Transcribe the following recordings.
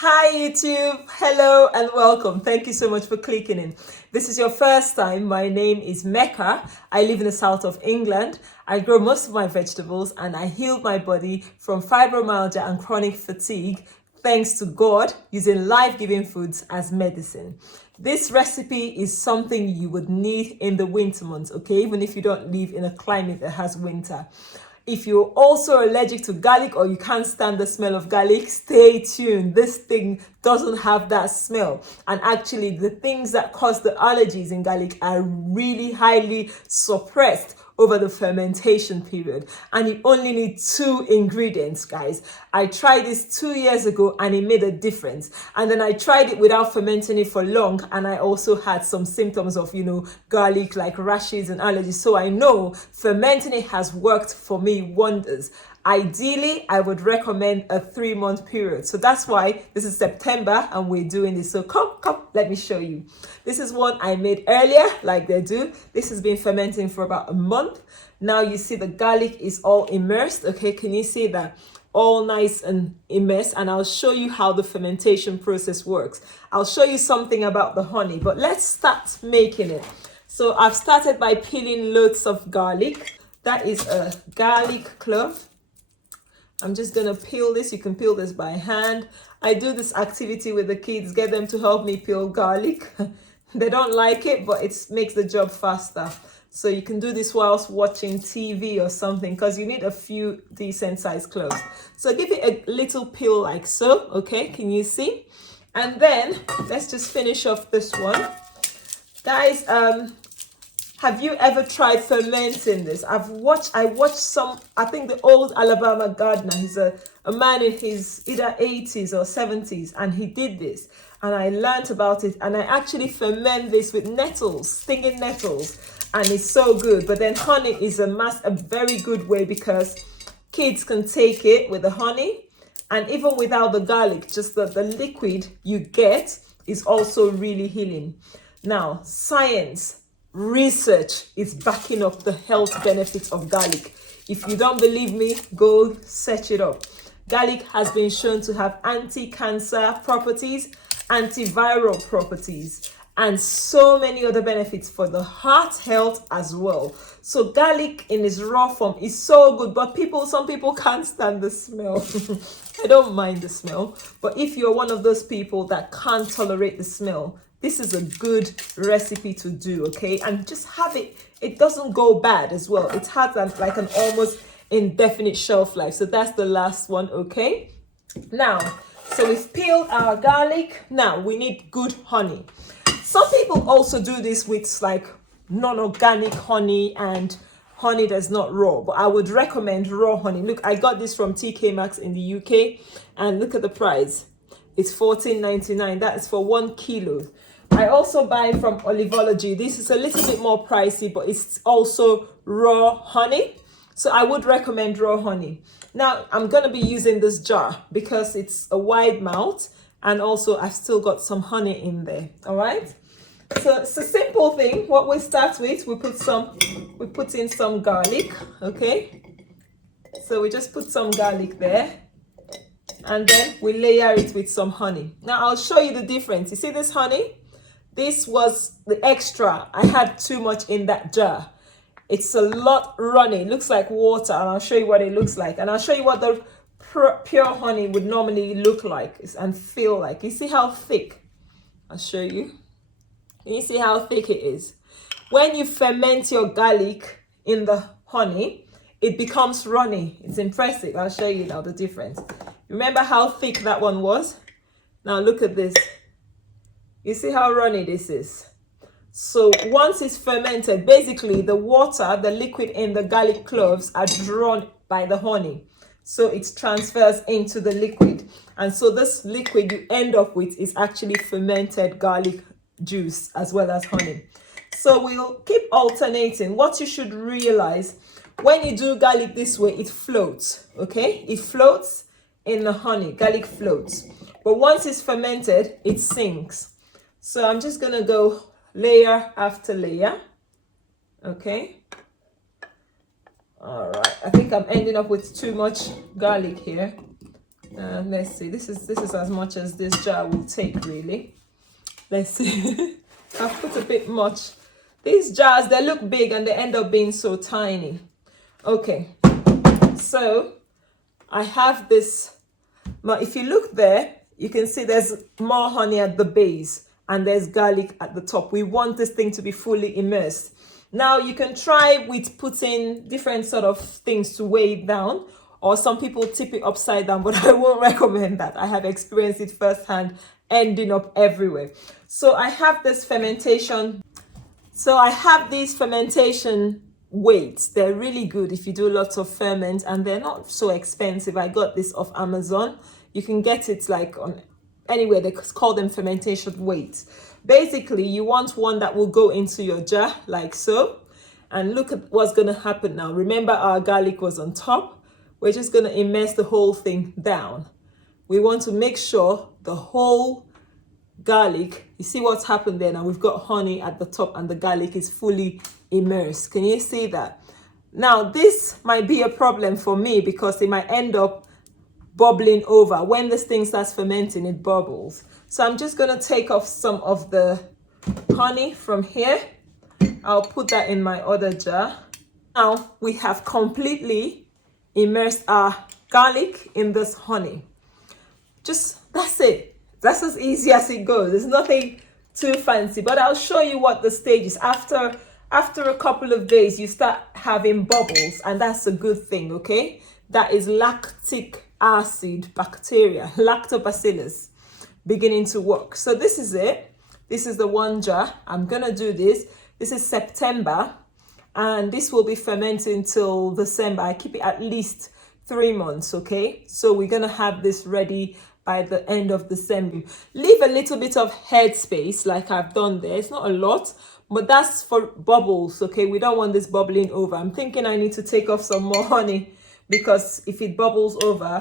Hi YouTube, hello and welcome. Thank you so much for clicking in. This is your first time. My name is Mecca. I live in the south of England. I grow most of my vegetables and I healed my body from fibromyalgia and chronic fatigue thanks to God using life-giving foods as medicine. This recipe is something you would need in the winter months, okay? Even if you don't live in a climate that has winter. If you're also allergic to garlic or you can't stand the smell of garlic, stay tuned. This thing doesn't have that smell. And actually, the things that cause the allergies in garlic are really highly suppressed over the fermentation period. And you only need 2 ingredients, guys. I tried this 2 years ago and it made a difference. And then I tried it without fermenting it for long. And I also had some symptoms of, garlic like rashes and allergies. So I know fermenting it has worked for me wonders. Ideally, I would recommend a 3-month period. So that's why this is September and we're doing this. So come, let me show you. This is one I made earlier, like they do. This has been fermenting for about a month. Now you see the garlic is all immersed. Okay, can you see that? All nice and immersed. And I'll show you how the fermentation process works. I'll show you something about the honey, but let's start making it. So I've started by peeling loads of garlic. That is a garlic clove. I'm just gonna peel this. You can peel this by hand. I do this activity with the kids, get them to help me peel garlic. They don't like it, but it makes the job faster. So you can do this whilst watching TV or something, because you need a few decent sized cloves. So give it a little peel like so, okay? Can you see? And then let's just finish off this one. Guys, have you ever tried fermenting this? I watched some, I think the old Alabama gardener, he's a man in his either 80s or 70s, and he did this. And I learned about it, and I actually ferment this with nettles, stinging nettles, and it's so good. But then honey is a very good way, because kids can take it with the honey, and even without the garlic, just the liquid you get is also really healing. Now, science, research is backing up the health benefits of garlic. If you don't believe me, go search it up. Garlic has been shown to have anti-cancer properties, antiviral properties, and so many other benefits for the heart health as well. So garlic in its raw form is so good, but some people can't stand the smell. I don't mind the smell, but if you're one of those people that can't tolerate the smell, this is a good recipe to do, okay? And just have it. It doesn't go bad as well. It has like an almost indefinite shelf life. So that's the last one, okay? Now, so we've peeled our garlic. Now we need good honey. Some people also do this with like non-organic honey and honey that's not raw, but I would recommend raw honey. Look, I got this from TK Maxx in the UK, and look at the price. It's $14.99. That is for 1 kilo. I also buy from Olivology. This is a little bit more pricey, but it's also raw honey. So I would recommend raw honey. Now, I'm going to be using this jar because it's a wide mouth, and also I've still got some honey in there. All right. So it's a simple thing. What we start with, we put in some garlic. Okay. So we just put some garlic there, and then we layer it with some honey. Now I'll show you the difference. You see this honey? This was the extra. I had too much in that jar. It's a lot runny. It looks like water, and I'll show you what it looks like. And I'll show you what the pure honey would normally look like and feel like. You see how thick? I'll show you. Can you see how thick it is? When you ferment your garlic in the honey, it becomes runny. It's impressive. I'll show you now the difference. Remember how thick that one was? Now look at this. You see how runny this is? So once it's fermented, basically the water, the liquid in the garlic cloves are drawn by the honey. So it transfers into the liquid. And so this liquid you end up with is actually fermented garlic juice as well as honey. So we'll keep alternating. What you should realize, when you do garlic this way, it floats, okay? It floats in the honey, garlic floats. But once it's fermented, it sinks. So I'm just gonna go layer after layer, okay? All right, I think I'm ending up with too much garlic here. Let's see, this is as much as this jar will take, really. Let's see. I've put a bit much. These jars, they look big and they end up being so tiny. Okay, so I have this. Now if you look there, you can see there's more honey at the base and there's garlic at the top. We want this thing to be fully immersed. Now you can try with putting different sort of things to weigh it down, or some people tip it upside down, but I won't recommend that. I have experienced it firsthand, ending up everywhere. So I have this fermentation. So I have these fermentation weights. They're really good if you do lots of ferment, and they're not so expensive. I got this off Amazon. You can get it like on anywhere. They call them fermentation weights. Basically, you want one that will go into your jar like so. And look at what's going to happen now. Remember, our garlic was on top. We're just going to immerse the whole thing down. We want to make sure the whole garlic, you see what's happened there now? We've got honey at the top and the garlic is fully immersed. Can you see that? Now, this might be a problem for me because it might end up bubbling over. When this thing starts fermenting, it bubbles. So I'm just going to take off some of the honey from here. I'll put that in my other jar. Now we have completely immersed our garlic in this honey. That's it. That's as easy as it goes. There's nothing too fancy, but I'll show you what the stage is. After a couple of days, you start having bubbles, and that's a good thing, okay? That is lactic acid bacteria, lactobacillus, beginning to work. So this is it. This is the one jar. I'm gonna do this. This is September, and this will be fermenting till December. I keep it at least 3 months, okay? So we're gonna have this ready by the end of December. Leave a little bit of head space like I've done there. It's not a lot, but that's for bubbles, okay? We don't want this bubbling over. I'm thinking I need to take off some more honey, because if it bubbles over,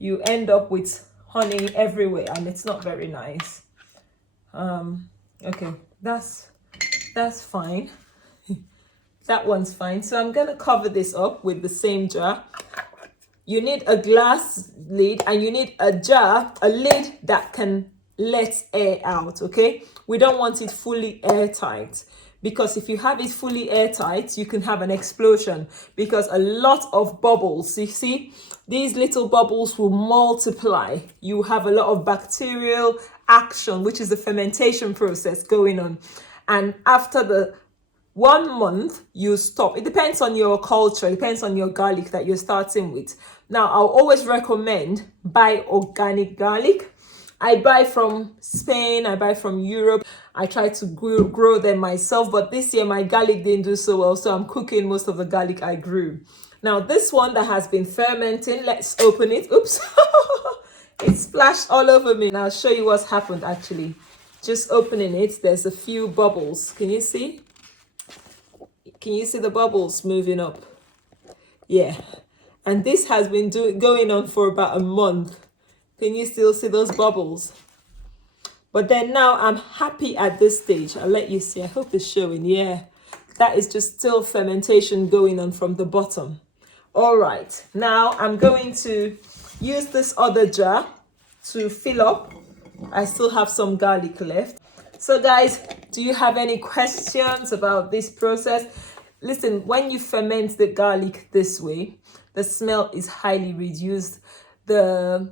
you end up with honey everywhere and it's not very nice. Okay, that's fine. That one's fine. So I'm gonna cover this up with the same jar. You need a glass lid, and you need a lid that can let air out, okay? We don't want it fully airtight, because if you have it fully airtight, you can have an explosion, because a lot of bubbles, you see, these little bubbles will multiply. You have a lot of bacterial action, which is the fermentation process going on. And after the 1 month, you stop. It depends on your culture, it depends on your garlic that you're starting with. Now, I'll always recommend buy organic garlic. I buy from Spain, I buy from Europe. I try to grow them myself, but this year my garlic didn't do so well, so I'm cooking most of the garlic I grew. Now, this one that has been fermenting, let's open it. Oops, it splashed all over me. Now, I'll show you what's happened actually. Just opening it, there's a few bubbles. Can you see? Can you see the bubbles moving up? Yeah. And this has been going on for about a month. Can you still see those bubbles? But then now I'm happy at this stage. I'll let you see. I hope it's showing. Yeah. That is just still fermentation going on from the bottom. All right. Now I'm going to use this other jar to fill up. I still have some garlic left. So guys, do you have any questions about this process? Listen, when you ferment the garlic this way, the smell is highly reduced. The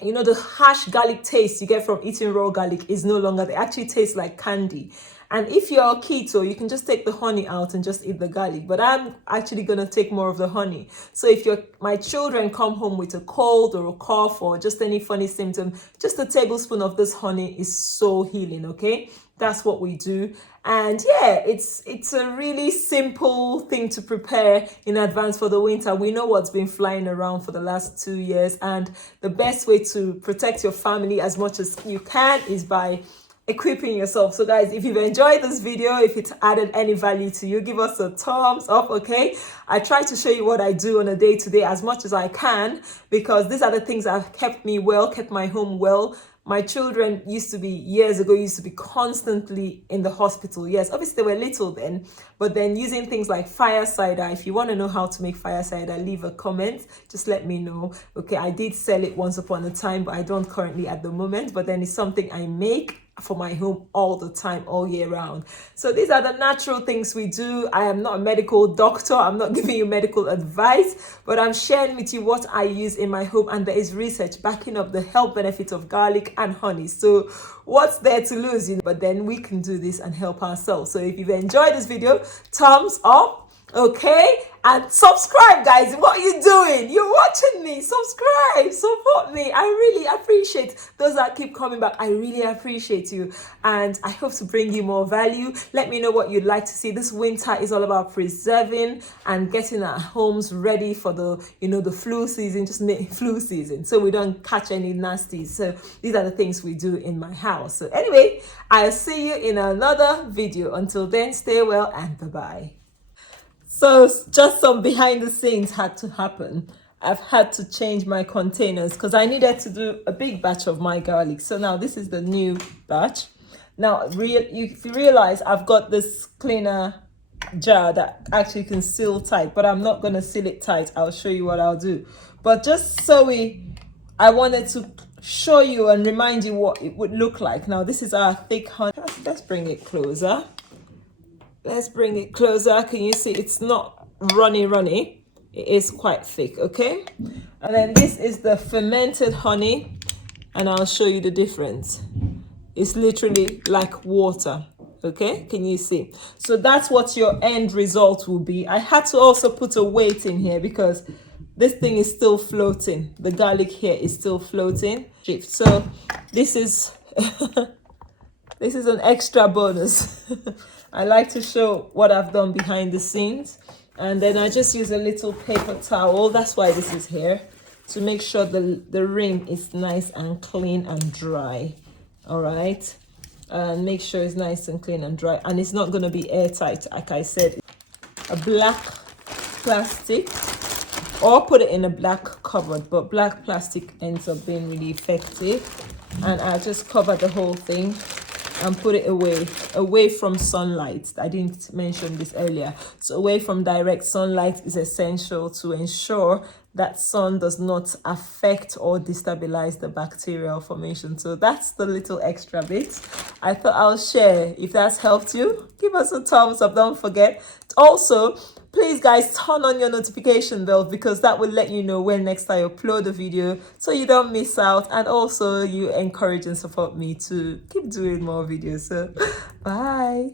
harsh garlic taste you get from eating raw garlic is no longer there. It actually tastes like candy. And if you're keto, you can just take the honey out and just eat the garlic. But I'm actually going to take more of the honey. So if my children come home with a cold or a cough or just any funny symptom, just a tablespoon of this honey is so healing, okay? That's what we do. And yeah, it's a really simple thing to prepare in advance for the winter. We know what's been flying around for the last 2 years. And the best way to protect your family as much as you can is by equipping yourself. So guys, if you've enjoyed this video, if it's added any value to you, give us a thumbs up, okay? I try to show you what I do on a day-to-day as much as I can, because these are the things that have kept me well, kept my home well, My children years ago used to be constantly in the hospital. Yes, obviously they were little then, but then using things like fire cider. If you want to know how to make fire cider, leave a comment. Just let me know. Okay, I did sell it once upon a time, but I don't currently at the moment. But then it's something I make for my home all the time, all year round. So these are the natural things we do. I am not a medical doctor. I'm not giving you medical advice, but I'm sharing with you what I use in my home, and there is research backing up the health benefits of garlic and honey. So what's there to lose, but then we can do this and help ourselves. So if you've enjoyed this video, thumbs up. Okay, and subscribe, guys. What are you doing? You're watching me. Subscribe, support me. I really appreciate those that keep coming back. I really appreciate you, and I hope to bring you more value. Let me know what you'd like to see. This winter is all about preserving and getting our homes ready for the the flu season, flu season, so we don't catch any nasties. So these are the things we do in my house. So anyway, I'll see you in another video. Until then, stay well and bye-bye. So just some behind the scenes had to happen. I've had to change my containers because I needed to do a big batch of my garlic. So now this is the new batch. Now, if you realize, I've got this cleaner jar that actually can seal tight, but I'm not going to seal it tight. I'll show you what I'll do. But just so I wanted to show you and remind you what it would look like. Now, this is our thick honey. Let's bring it closer. Let's bring it closer. Can you see it's not runny? It is quite thick, okay? And then this is the fermented honey, and I'll show you the difference. It's literally like water, okay? Can you see? So that's what your end result will be. I had to also put a weight in here because this thing is still floating. The garlic here is still floating. So this is this is an extra bonus. I like to show what I've done behind the scenes, and then I just use a little paper towel. That's why this is here, to make sure the rim is nice and clean and dry. All right, and make sure it's nice and clean and dry, and it's not going to be airtight. Like I said, a black plastic, or put it in a black cupboard, but black plastic ends up being really effective. And I'll just cover the whole thing and put it away from sunlight. I didn't mention this earlier. So away from direct sunlight is essential to ensure that sun does not affect or destabilize the bacterial formation. So that's the little extra bit I thought I'll share. If that's helped you, give us a thumbs up. Don't forget. Also, please guys, turn on your notification bell, because that will let you know when next I upload a video, so you don't miss out. And also you encourage and support me to keep doing more videos. So bye.